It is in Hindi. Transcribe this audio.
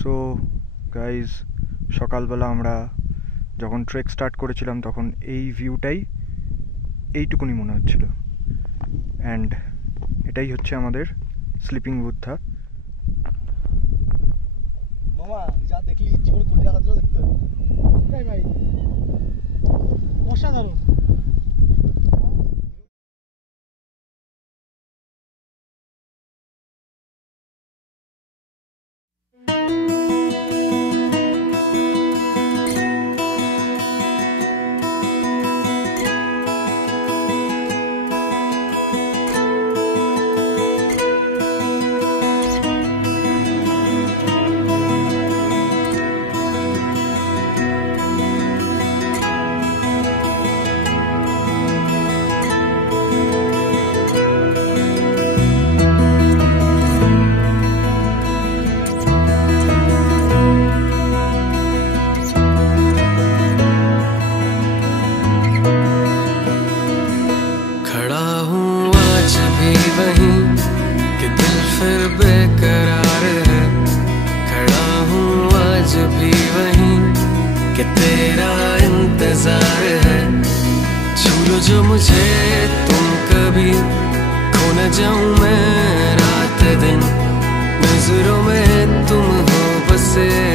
সো গাইজ, সকালবেলা আমরা যখন ট্রেক স্টার্ট করেছিলাম তখন এই ভিউটাই এইটুকুনি মনে হচ্ছিল। অ্যান্ড এটাই হচ্ছে আমাদের স্লিপিং বুদ্ধা। মামা যা দেখলি ইচ্ছে করে কোটি টাকা দিল দেখতে হবে ভাই, অসাধারণ। फिर बेकरार है, खड़ा हूँ आज भी वहीं कि तेरा इंतजार है। छू लो जो मुझे तुम कभी, खो न जाऊं मैं रात दिन, नजरों में तुम हो बसे।